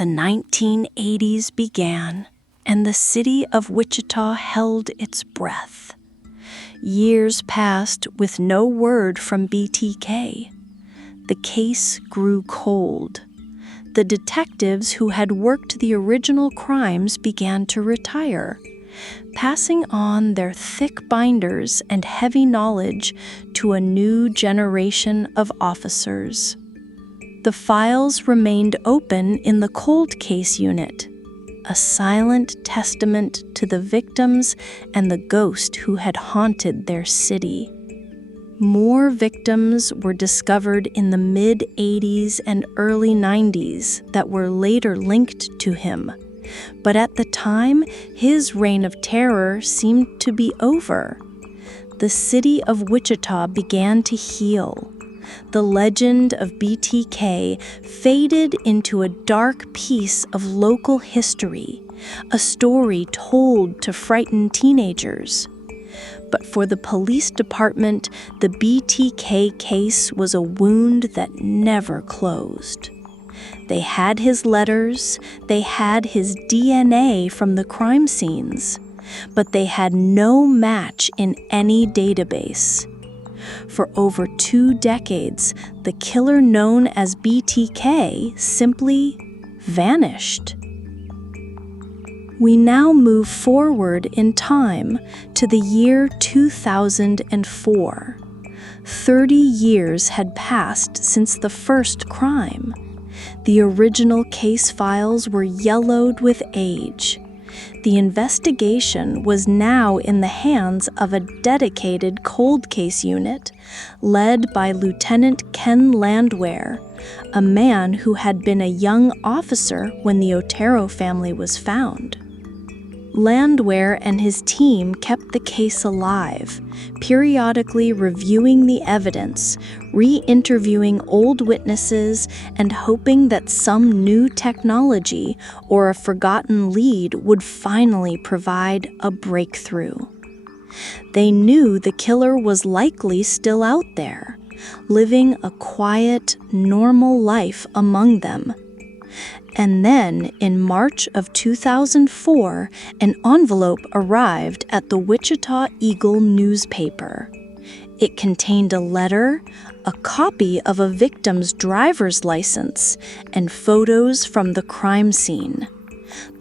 The 1980s began, and the city of Wichita held its breath. Years passed with no word from BTK. The case grew cold. The detectives who had worked the original crimes began to retire, passing on their thick binders and heavy knowledge to a new generation of officers. The files remained open in the cold case unit, a silent testament to the victims and the ghost who had haunted their city. More victims were discovered in the mid-80s and early 90s that were later linked to him. But at the time, his reign of terror seemed to be over. The city of Wichita began to heal. The legend of BTK faded into a dark piece of local history, a story told to frighten teenagers. But for the police department, the BTK case was a wound that never closed. They had his letters, they had his DNA from the crime scenes, but they had no match in any database. For over 2 decades, the killer known as BTK simply vanished. We now move forward in time to the year 2004. 30 years had passed since the first crime. The original case files were yellowed with age. The investigation was now in the hands of a dedicated cold case unit led by Lieutenant Ken Landwehr, a man who had been a young officer when the Otero family was found. Landwehr and his team kept the case alive, periodically reviewing the evidence, re-interviewing old witnesses, and hoping that some new technology or a forgotten lead would finally provide a breakthrough. They knew the killer was likely still out there, living a quiet, normal life among them. And then, in March of 2004, an envelope arrived at the Wichita Eagle newspaper. It contained a letter, a copy of a victim's driver's license, and photos from the crime scene.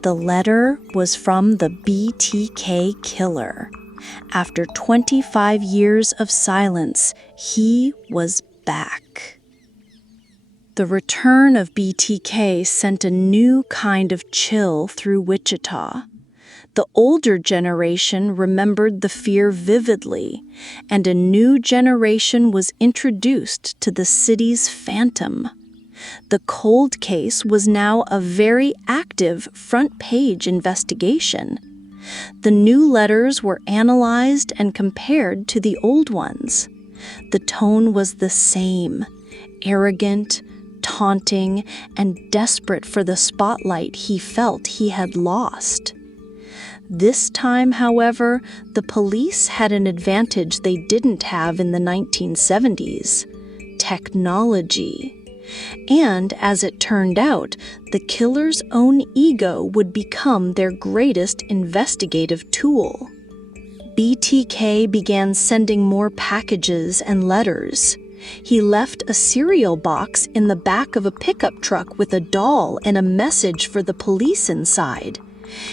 The letter was from the BTK killer. After 25 years of silence, he was back. The return of BTK sent a new kind of chill through Wichita. The older generation remembered the fear vividly, and a new generation was introduced to the city's phantom. The cold case was now a very active front-page investigation. The new letters were analyzed and compared to the old ones. The tone was the same, arrogant, taunting, and desperate for the spotlight he felt he had lost. This time, however, the police had an advantage they didn't have in the 1970s: technology. And, as it turned out, the killer's own ego would become their greatest investigative tool. BTK began sending more packages and letters. He left a cereal box in the back of a pickup truck with a doll and a message for the police inside.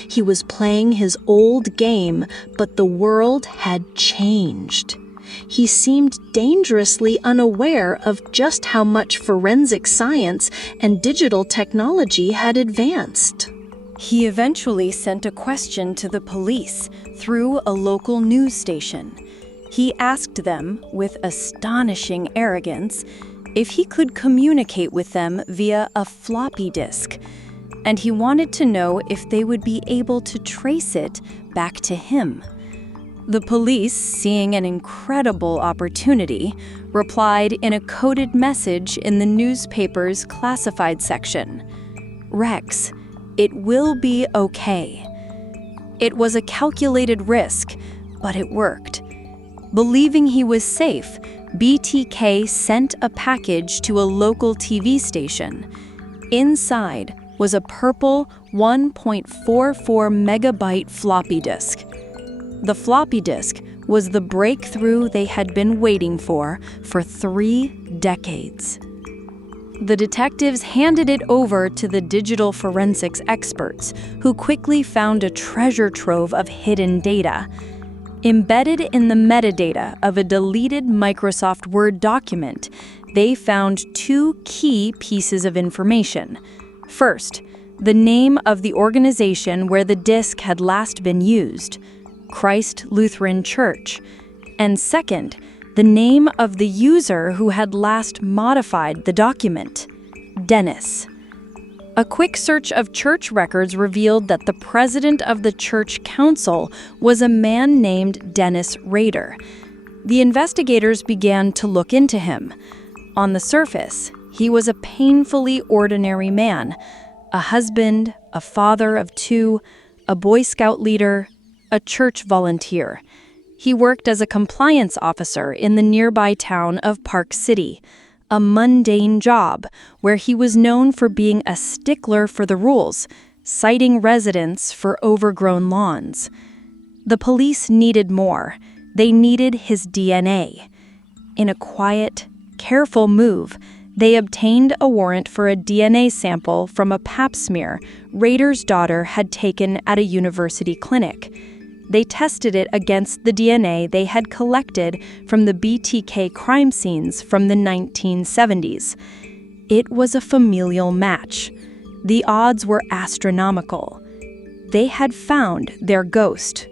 He was playing his old game, but the world had changed. He seemed dangerously unaware of just how much forensic science and digital technology had advanced. He eventually sent a question to the police through a local news station. He asked them, with astonishing arrogance, if he could communicate with them via a floppy disk, and he wanted to know if they would be able to trace it back to him. The police, seeing an incredible opportunity, replied in a coded message in the newspaper's classified section. "Rex, it will be okay." It was a calculated risk, but it worked. Believing he was safe, BTK sent a package to a local TV station. Inside, was a purple 1.44 megabyte floppy disk. The floppy disk was the breakthrough they had been waiting for 3 decades. The detectives handed it over to the digital forensics experts, who quickly found a treasure trove of hidden data. Embedded in the metadata of a deleted Microsoft Word document, they found 2 key pieces of information. First, the name of the organization where the disk had last been used, Christ Lutheran Church, and second, the name of the user who had last modified the document, Dennis. A quick search of church records revealed that the president of the church council was a man named Dennis Rader. The investigators began to look into him. On the surface, he was a painfully ordinary man, a husband, a father of 2, a Boy Scout leader, a church volunteer. He worked as a compliance officer in the nearby town of Park City, a mundane job where he was known for being a stickler for the rules, citing residents for overgrown lawns. The police needed more. They needed his DNA. In a quiet, careful move, they obtained a warrant for a DNA sample from a pap smear Rader's daughter had taken at a university clinic. They tested it against the DNA they had collected from the BTK crime scenes from the 1970s. It was a familial match. The odds were astronomical. They had found their ghost.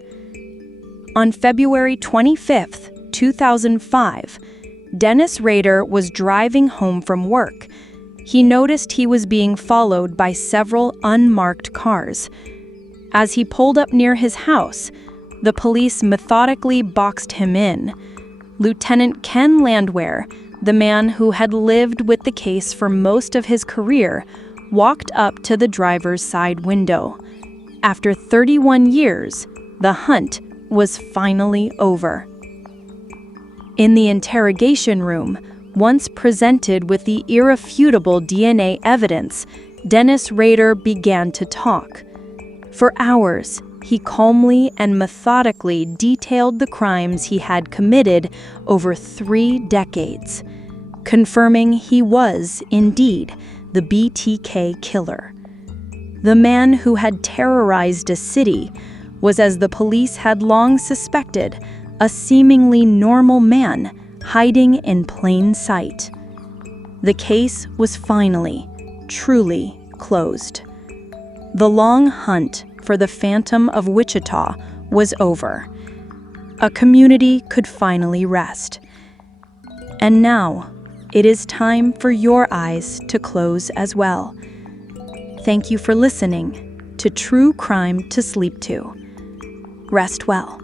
On February 25, 2005, Dennis Rader was driving home from work. He noticed he was being followed by several unmarked cars. As he pulled up near his house, the police methodically boxed him in. Lieutenant Ken Landwehr, the man who had lived with the case for most of his career, walked up to the driver's side window. After 31 years, the hunt was finally over. In the interrogation room, once presented with the irrefutable DNA evidence, Dennis Rader began to talk. For hours, he calmly and methodically detailed the crimes he had committed over 3 decades, confirming he was, indeed, the BTK killer. The man who had terrorized a city was, as the police had long suspected, a seemingly normal man hiding in plain sight. The case was finally, truly closed. The long hunt for the Phantom of Wichita was over. A community could finally rest. And now, it is time for your eyes to close as well. Thank you for listening to True Crime to Sleep To. Rest well.